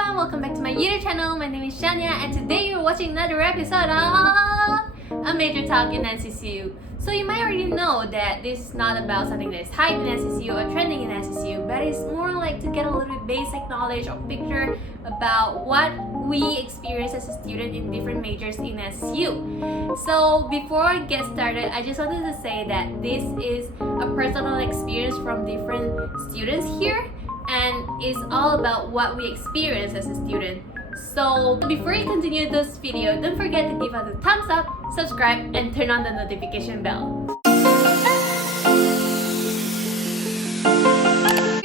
everyone, welcome back to my YouTube channel. My name is Shania and today you're watching another episode of A Major Talk in NCCU. So you might already know that this is not about something that is hype in NCCU or trending in NCCU, but it's more like to get a little bit basic knowledge or picture about what we experience as a student in different majors in NCCU. So before I get started, I just wanted to say that this is a personal experience from different students here, and it's all about what we experience as a student. So before you continue this video, don't forget to give us a thumbs up, subscribe, and turn on the notification bell.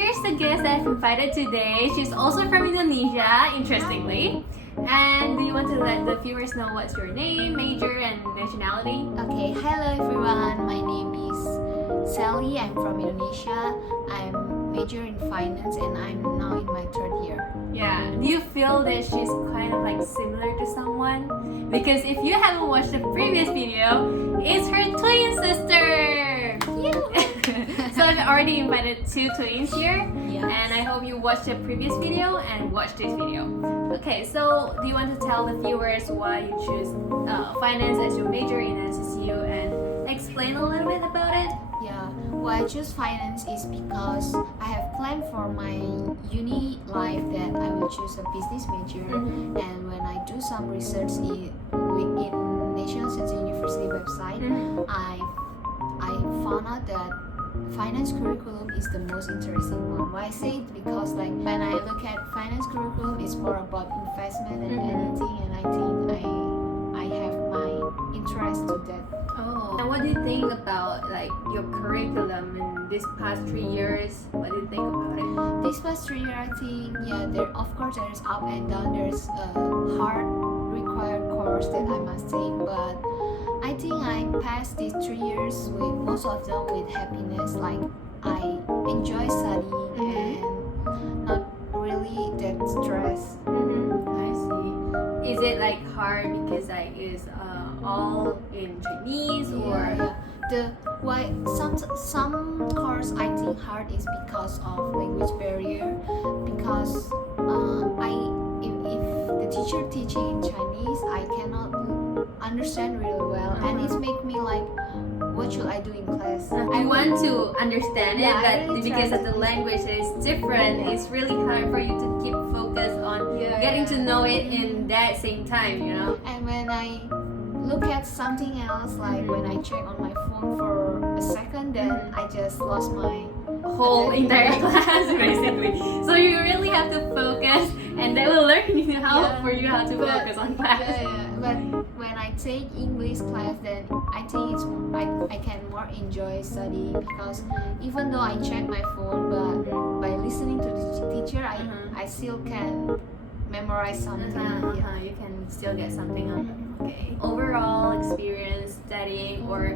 Here's the guest that I've invited today. She's also from Indonesia, interestingly. And do you want to let the viewers know what's your name, major, and nationality? Okay, hello everyone. My name is Sellie. I'm from Indonesia. I'm major in finance and I'm now in my third year. Yeah. Do you feel that she's kind of like similar to someone? Because if you haven't watched the previous video, it's her twin sister. So I've already invited two twins here, Yes. and I hope you watched the previous video and watch this video. Okay, so do you want to tell the viewers why you choose finance as your major in NCCU and explain a little bit about it? Yeah, why I choose finance is because I have planned for my uni life that I will choose a business major. And when I do some research in National Cheng Chi University website, I found out that finance curriculum is the most interesting one. Why I say it? Because like when I look at finance curriculum, it's more about investment and anything, and I think I have my interest to that. Oh. And what do you think about like your curriculum in these past 3 years? What do you think about it? This past 3 years, I think there of course there's up and down. There's a hard required course that I must take, but I think I passed these 3 years with most of them with happiness. Like I enjoy studying and not really that stressed. I see. Is it like hard because like it's all in Chinese or? The why some course I think hard is because of language barrier, because if the teacher teaching in Chinese I cannot understand really well, and it's make me like, what should I do in class? I want to understand it, Yeah, I but really because try of the language is different, it's really hard for you to keep focused on getting to know it in that same time, you know? And when I look at something else, like when I check on my phone for a second, then I just lost my Whole entire class basically. So you really have to focus, and they will learn how for you how to focus on class. But when I take English class, then I think I can more enjoy study, because even though I check my phone, but by listening to the teacher, I still can memorize something. You can still get something on. Okay. Overall experience studying or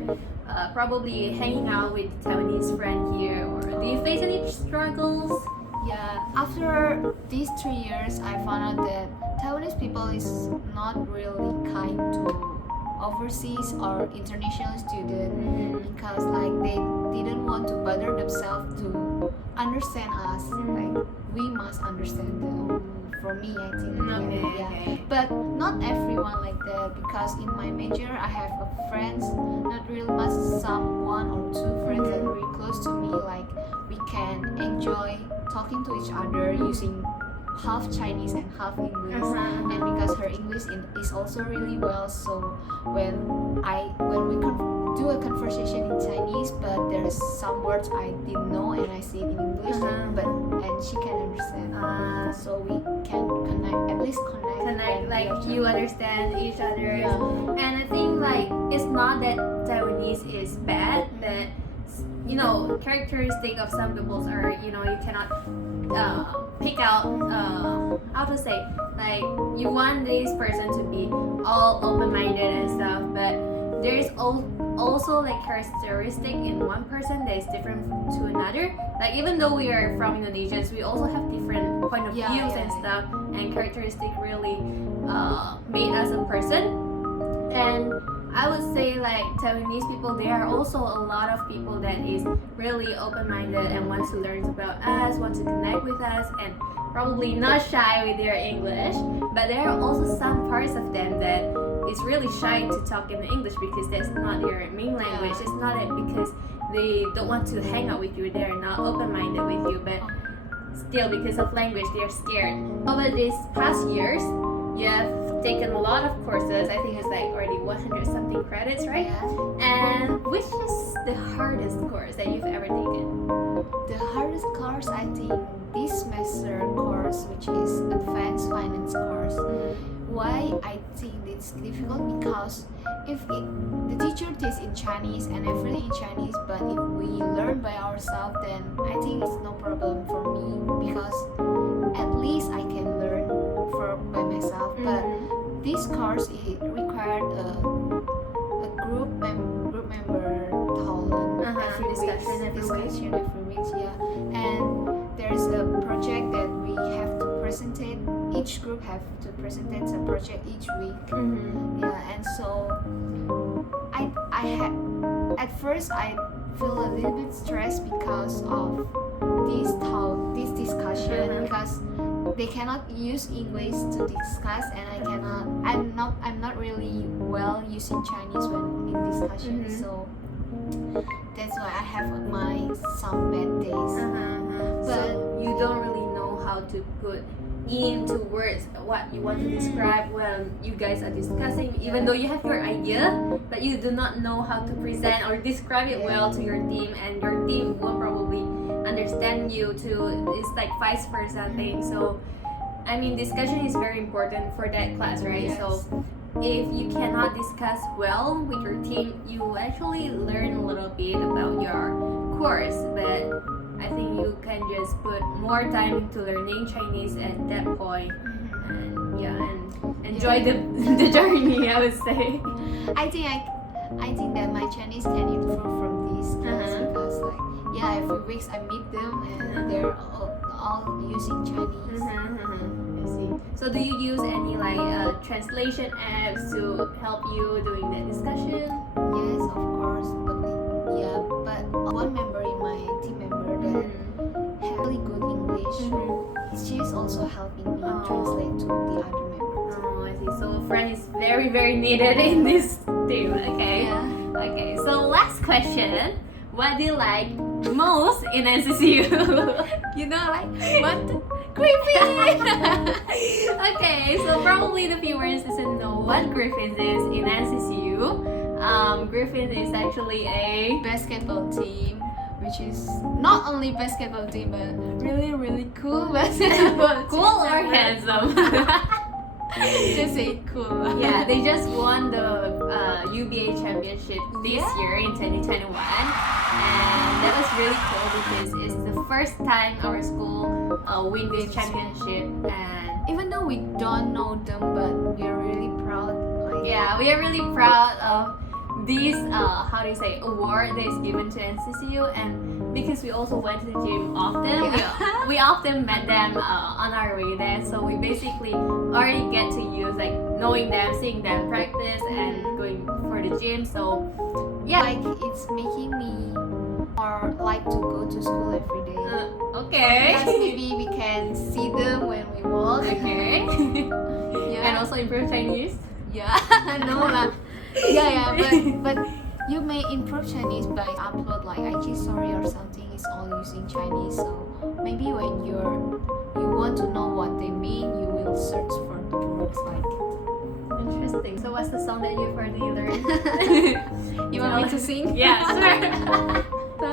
probably hanging out with Taiwanese friend here, or do you face any struggles? Yeah, after these 3 years, I found out that Taiwanese people is not really kind to overseas or international students, because like they didn't want to bother themselves to understand us. Like we must understand them. For me, I think. Okay. But not everyone like that, because in my major I have friends, not really much, some one or two friends that are really close to me. Like we can enjoy talking to each other using half Chinese and half English, and because her English is also really well, so when we do a conversation in Chinese, but there's some words I didn't know and I say it in English, and she can understand, so we can at least connect like you understand each other. And I think like it's not that Taiwanese is bad, but you know, characteristic of some peoples are, you know, you cannot pick out how to say, like you want this person to be all open-minded and stuff, but there is also like characteristic in one person that is different to another. Like even though we are from Indonesians, we also have different point of views and stuff, and characteristic really made us a person. And I would say like Taiwanese people, there are also a lot of people that is really open-minded and wants to learn about us, want to connect with us, and probably not shy with their English, but there are also some parts of them that is really shy to talk in English because that's not their main language. It's not it because they don't want to hang out with you. They're not open-minded with you, but still because of language, they're scared. Over these past years, you have taken a lot of courses. I think it's like already 100 something credits, right? Yeah. And which is the hardest course that you've ever taken? The hardest course, I think, this semester course, which is Advanced Finance course. Why I think it's difficult because the teacher teaches in Chinese and everything in Chinese, but if we learn by ourselves, then I think it's no problem for me because at least I can learn by myself. But this course it required a group member talent every discussion every week, yeah. And there's a project that we have to present it. Each group have to present a project each week. Yeah, and so I had at first I feel a little bit stressed because of this discussion because they cannot use English to discuss, and I'm not really well using Chinese when in discussion. So that's why I have some bad days. But you don't really know how to put into words what you want to describe when you guys are discussing, even though you have your idea, but you do not know how to present or describe it well to your team, and your team will probably understand you too. It's like vice versa thing. So I mean, discussion is very important for that class, right? Yes. So if you cannot discuss well with your team, you actually learn a little bit about your course, but I think you can just put more time into learning Chinese at that point, and and enjoy the journey, I would say. I think that my Chinese can improve from this class because every week I meet them and they're all using Chinese. I see. So do you use any translation apps to help you doing that discussion? Yes, of course. But one member in my team member that has really good English, she's also helping me translate to the other members. Oh, I see. So a friend is very, very needed in this team. Okay. Yeah. Okay. So last question: what do you like most in NCCU? You know, like what? Griffin. Okay, so probably the viewers doesn't know what Griffin is in NCCU. Griffin is actually a basketball team, which is not only basketball team but really cool basketball team. Cool or handsome? Just say cool. Yeah, they just won the UBA championship this year in 2021, and that was really cool because it's the first time our school win this championship. And even though we don't know them, but we are really proud. We are really proud of this award that is given to NCCU, and because we also went to the gym often, we often met them on our way there, so we basically already get to use knowing them, seeing them practice, and going for the gym. So it's making me more like to go to school every day. Okay. Because maybe we can see them when we walk. Okay. And also improve Chinese. No lah. But you may improve Chinese by upload IG story or something. It's all using Chinese, so maybe when you want to know what they mean, you will search for the words Interesting. So what's the song that you've already learned? You want me to sing? Yeah, sure. So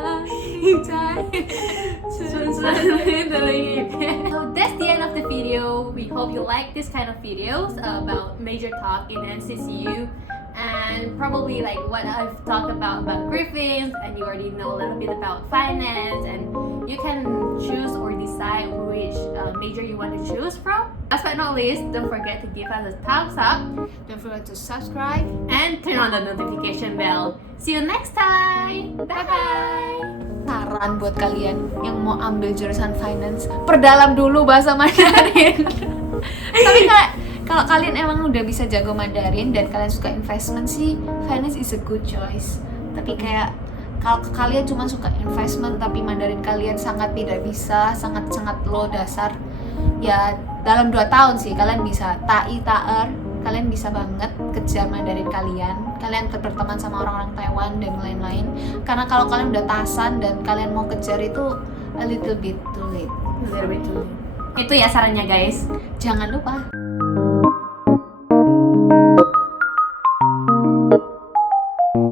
that's the end of the video. We hope you like this kind of videos about major talk in NCCU, and probably what I've talked about Griffins, and you already know a little bit about finance, and you can choose or decide which major you want to choose from. Last but not least, don't forget to give us a thumbs up, Don't forget to subscribe and turn on the notification bell. See you next time. Bye bye. Saran buat kalian yang mau ambil jurusan finance, perdalam dulu bahasa Mandarin. Tapi kalau kalian emang udah bisa jago Mandarin dan kalian suka investment sih, finance is a good choice. Tapi kalau kalian cuma suka investment tapi Mandarin kalian sangat tidak bisa, sangat low dasar, ya dalam 2 tahun sih kalian bisa taer, kalian bisa banget kejar Mandarin kalian tetap berteman sama orang-orang Taiwan dan lain-lain. Karena kalau kalian udah tasan dan kalian mau kejar itu a little bit too late. Itu ya sarannya guys. Jangan lupa